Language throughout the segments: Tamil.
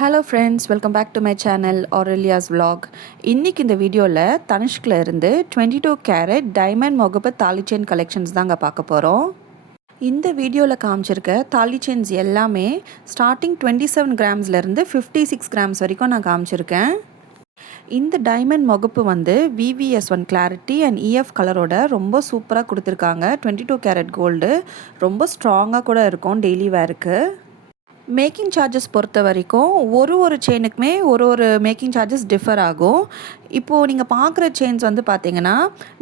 Hello friends, welcome back to my channel ஆரேலியாஸ் vlog. இன்றைக்கி இந்த வீடியோவில் தனிஷ்கில் இருந்து 22 கேரட் டைமண்ட் முகப்பு தாலி செயின் கலெக்ஷன்ஸ் தாங்க பார்க்க போகிறோம். இந்த வீடியோவில் காமிச்சிருக்க தாலி செயின்ஸ் எல்லாமே ஸ்டார்டிங் 27 கிராம்ஸ்லேருந்து 56 கிராம்ஸ் வரைக்கும் நான் காமிச்சிருக்கேன். இந்த டைமண்ட் முகப்பு வந்து VVS1 கிளாரிட்டி அண்ட் EF கலரோட ரொம்ப சூப்பராக கொடுத்துருக்காங்க. 22 கேரட் கோல்டு ரொம்ப ஸ்ட்ராங்காக கூட இருக்கும் டெய்லி வேருக்கு. மேக்கிங் சார்ஜஸ் பொறுத்த வரைக்கும் ஒரு செயினுக்குமே ஒரு மேக்கிங் சார்ஜஸ் டிஃபர் ஆகும். இப்போது நீங்கள் பார்க்குற செயின்ஸ் வந்து பார்த்தீங்கன்னா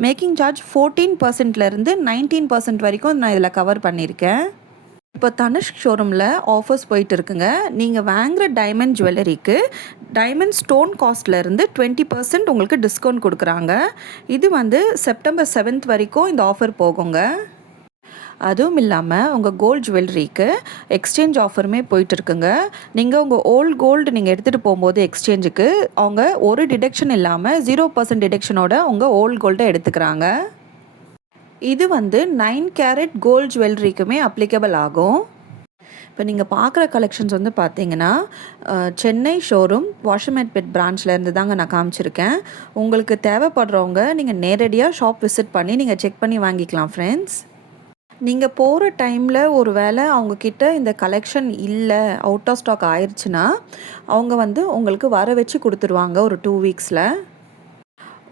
மேக்கிங் சார்ஜ் 14%லேருந்து 19% வரைக்கும் நான் இதில் கவர் பண்ணியிருக்கேன். இப்போ தனுஷ்க் ஷோரூமில் ஆஃபர்ஸ் போயிட்டு இருக்குங்க. நீங்கள் வாங்குகிற டைமண்ட் ஜுவல்லரிக்கு டைமண்ட் ஸ்டோன் காஸ்ட்லேருந்து 20% உங்களுக்கு டிஸ்கவுண்ட் கொடுக்குறாங்க. இது வந்து செப்டம்பர் 7th வரைக்கும் இந்த ஆஃபர் போகுங்க. அதுவும் இல்லாமல் உங்கள் கோல்டு ஜுவல்லரிக்கு எக்ஸ்சேஞ்ச் ஆஃபருமே போயிட்டுருக்குங்க. நீங்கள் உங்கள் ஓல்டு கோல்டு நீங்கள் எடுத்துகிட்டு போகும்போது எக்ஸ்சேஞ்சுக்கு அவங்க ஒரு டிடெக்ஷன் இல்லாமல் 0% டிடெக்ஷனோட உங்கள் ஓல்டு கோல்டை எடுத்துக்கிறாங்க. இது வந்து 9 கேரட் கோல்டு ஜுவல்லரிக்குமே அப்ளிகபிள் ஆகும். இப்போ நீங்கள் பார்க்குற கலெக்ஷன்ஸ் வந்து பார்த்தீங்கன்னா சென்னை ஷோரூம் வாஷர்மேட்பேட் பிரான்ச்லேருந்து தாங்க நான் காமிச்சிருக்கேன். உங்களுக்கு தேவைப்படுறவங்க நீங்கள் நேரடியாக ஷாப் விசிட் பண்ணி நீங்கள் செக் பண்ணி வாங்கிக்கலாம் ஃப்ரெண்ட்ஸ். நீங்கள் போகிற டைமில் ஒரு வேளை அவங்கக்கிட்ட இந்த கலெக்ஷன் இல்லை, அவுட் ஆஃப் ஸ்டாக் ஆயிடுச்சுன்னா அவங்க வந்து உங்களுக்கு வர வச்சு கொடுத்துருவாங்க ஒரு 2 வீக்ஸில்.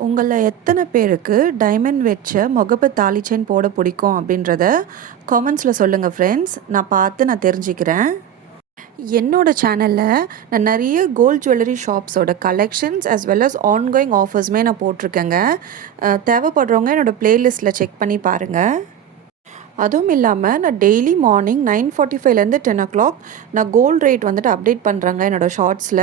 உங்களில் எத்தனை பேருக்கு டைமண்ட் வச்ச முகப்பு தாலி செயின் போட பிடிக்கும் அப்படின்றத காமெண்ட்ஸில் சொல்லுங்கள் ஃப்ரெண்ட்ஸ். நான் தெரிஞ்சுக்கிறேன். என்னோடய சேனலில் நான் நிறைய கோல்ட் ஜுவல்லரி ஷாப்ஸோட collections as well as ongoing ஆஃபர்ஸுமே நான் போட்டிருக்கேங்க. தேவைப்படுறவங்க என்னோடய ப்ளேலிஸ்ட்டில் செக் பண்ணி பாருங்கள். அதுவும் இல்லாமல் நான் டெய்லி மார்னிங் 9:45லேருந்து 10 o'clock நான் கோல்டு ரேட் வந்துட்டு அப்டேட் பண்ணுறேங்க என்னோடய ஷார்ட்ஸில்.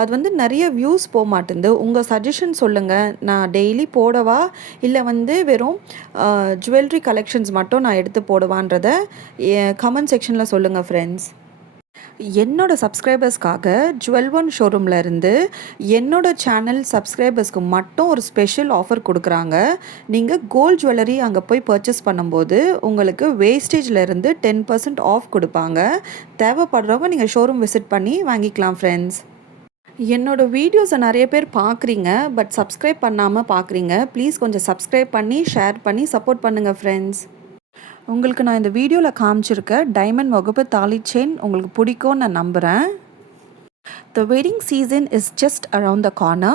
அது வந்து நிறைய வியூஸ் போக மாட்டேங்குது. உங்கள் சஜஷன் சொல்லுங்கள். நான் டெய்லி போடவா இல்லை வந்து வெறும் ஜுவல்லரி கலெக்ஷன்ஸ் மட்டும் நான் எடுத்து போடுவான்றதை கமெண்ட் செக்ஷனில் சொல்லுங்கள் ஃப்ரெண்ட்ஸ். என்னோடய சப்ஸ்கிரைபர்ஸ்க்காக ஜுவல் ஒன் ஷோரூமில் இருந்து என்னோடய சேனல் சப்ஸ்கிரைபர்ஸ்க்கு மட்டும் ஒரு ஸ்பெஷல் ஆஃபர் கொடுக்குறாங்க. நீங்கள் கோல்டு ஜுவல்லரி அங்கே போய் பர்ச்சேஸ் பண்ணும்போது உங்களுக்கு வேஸ்டேஜ்லேருந்து 10% ஆஃப் கொடுப்பாங்க. தேவைப்படுறவங்க நீங்கள் ஷோரூம் விசிட் பண்ணி வாங்கிக்கலாம் ஃப்ரெண்ட்ஸ். என்னோடய வீடியோஸை நிறைய பேர் பார்க்குறீங்க, பட் சப்ஸ்கிரைப் பண்ணாமல் பார்க்குறீங்க. ப்ளீஸ் கொஞ்சம் சப்ஸ்கிரைப் பண்ணி ஷேர் பண்ணி சப்போர்ட் பண்ணுங்கள் ஃப்ரெண்ட்ஸ். உங்களுக்கு நான் இந்த வீடியோவில் காமிச்சிருக்க டைமண்ட் முகப்பு தாலி செயின் உங்களுக்கு பிடிக்கும்னு நான் நம்புகிறேன். The wedding season is just around the corner.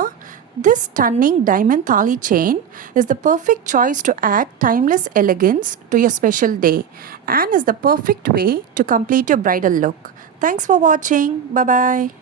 This stunning diamond thali chain is the perfect choice to add timeless elegance to your special day and is the perfect way to complete your bridal look. Thanks for watching. Bye-bye.